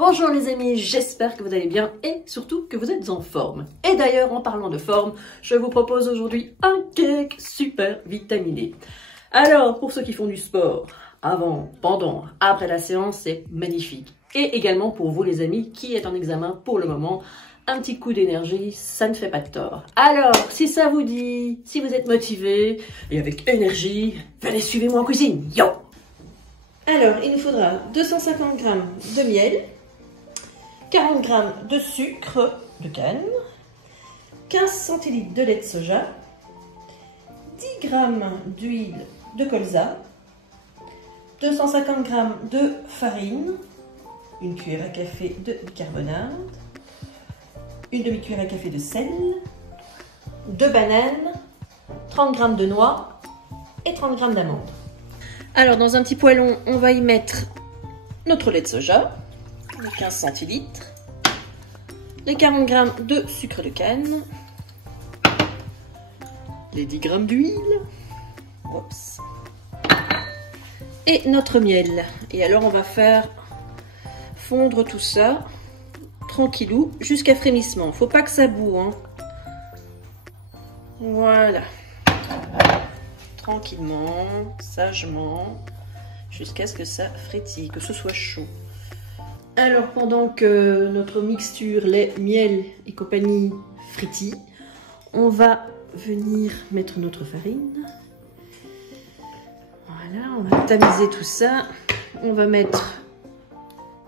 Bonjour les amis, j'espère que vous allez bien et surtout que vous êtes en forme. Et d'ailleurs, en parlant de forme, je vous propose aujourd'hui un cake super vitaminé. Alors, pour ceux qui font du sport, avant, pendant, après la séance, c'est magnifique. Et également pour vous les amis qui êtes en examen pour le moment, un petit coup d'énergie, ça ne fait pas de tort. Alors, si ça vous dit, si vous êtes motivé et avec énergie, venez suivez-moi en cuisine, yo! Alors, il nous faudra 250 g de miel, 40 g de sucre de canne, 15 centilitres de lait de soja, 10 g d'huile de colza, 250 g de farine, une cuillère à café de bicarbonate, une demi-cuillère à café de sel, 2 bananes, 30 g de noix et 30 g d'amandes. Alors dans un petit poêlon, on va y mettre notre lait de soja, les 15 centilitres, les 40 g de sucre de canne, les 10 g d'huile, et notre miel. Et alors on va faire fondre tout ça tranquillou jusqu'à frémissement. Faut pas que ça boue, hein. Voilà. Tranquillement, sagement, jusqu'à ce que ça frétille, que ce soit chaud. Alors pendant que notre mixture lait, miel et compagnie frétille, on va venir mettre notre farine. Voilà, on va tamiser tout ça. On va mettre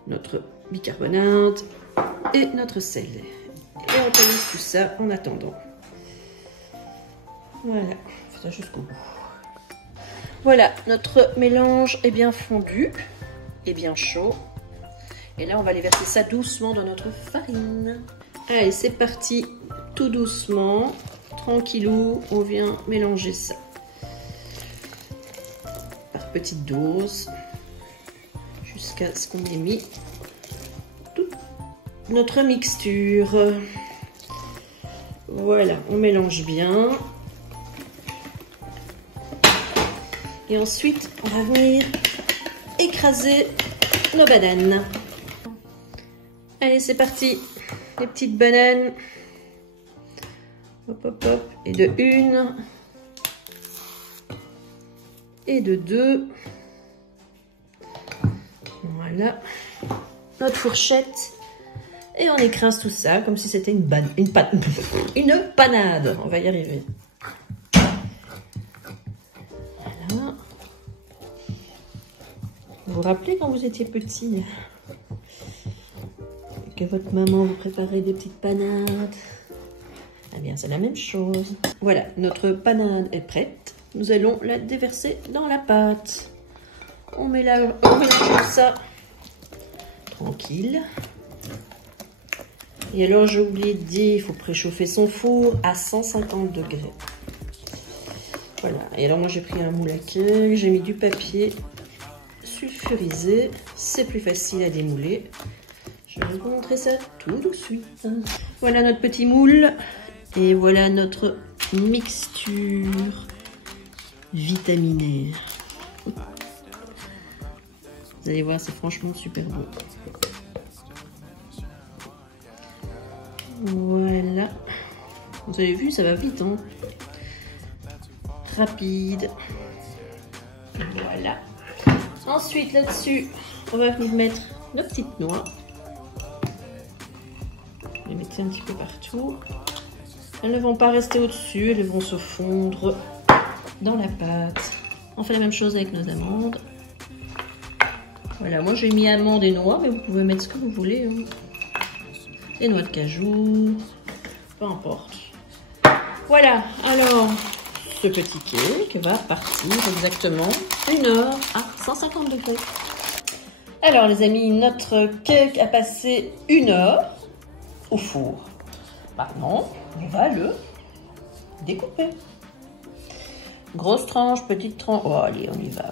notre bicarbonate et notre sel. Et on tamise tout ça en attendant. Voilà, on fait ça jusqu'au bout. Voilà, notre mélange est bien fondu et bien chaud. Et là, on va aller verser ça doucement dans notre farine. Allez, c'est parti, tout doucement, tranquillou, on vient mélanger ça. Par petites doses, jusqu'à ce qu'on ait mis toute notre mixture. Voilà, on mélange bien. Et ensuite, on va venir écraser nos bananes. Allez, c'est parti. Les petites bananes. Hop, hop, hop. Et de une. Et de deux. Voilà. Notre fourchette. Et on écrase tout ça comme si c'était une panade. On va y arriver. Vous vous rappelez quand vous étiez petit, que votre maman vous préparait des petites panades? Eh bien, c'est la même chose. Voilà, notre panade est prête. Nous allons la déverser dans la pâte. On mélange ça tranquille. Et alors, j'ai oublié de dire, il faut préchauffer son four à 150 degrés. Voilà, et alors moi j'ai pris un moule à cake, j'ai mis du papier sulfurisé, c'est plus facile à démouler. Je vais vous montrer ça tout de suite. Voilà notre petit moule et voilà notre mixture vitaminée. Vous allez voir, c'est franchement super bon. Voilà. Vous avez vu, ça va vite, hein? Rapide. Voilà. Ensuite, là-dessus, on va venir mettre nos petites noix. On les mettre un petit peu partout. Elles ne vont pas rester au-dessus, elles vont se fondre dans la pâte. On fait la même chose avec nos amandes. Voilà, moi j'ai mis amandes et noix, mais vous pouvez mettre ce que vous voulez, hein. Des noix de cajou, peu importe. Voilà, alors ce petit cake va partir exactement 1 heure à 150 degrés. Alors les amis, notre cake a passé 1 heure au four. Maintenant, on va le découper. Grosse tranche, petite tranche. Oh allez, on y va.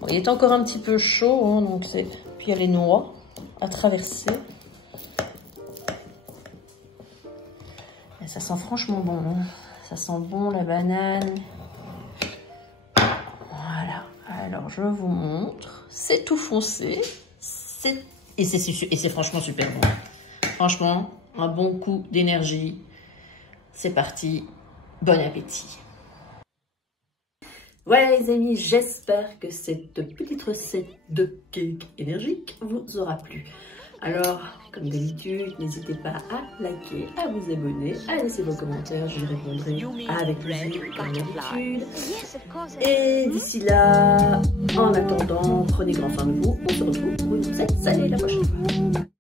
Bon, il est encore un petit peu chaud, hein, donc c'est. Puis il y a les noix à traverser. Et ça sent franchement bon, hein. Ça sent bon la banane. Voilà. Alors je vous montre. C'est tout foncé. C'est Et c'est franchement super bon. Franchement, un bon coup d'énergie. C'est parti. Bon appétit. Voilà les amis, j'espère que cette petite recette de cake énergique vous aura plu. Alors, comme d'habitude, n'hésitez pas à liker, à vous abonner, à laisser vos commentaires, je vous répondrai avec plaisir comme d'habitude. Et d'ici là, en attendant, prenez grand soin de vous, on se retrouve pour une recette salée la prochaine fois.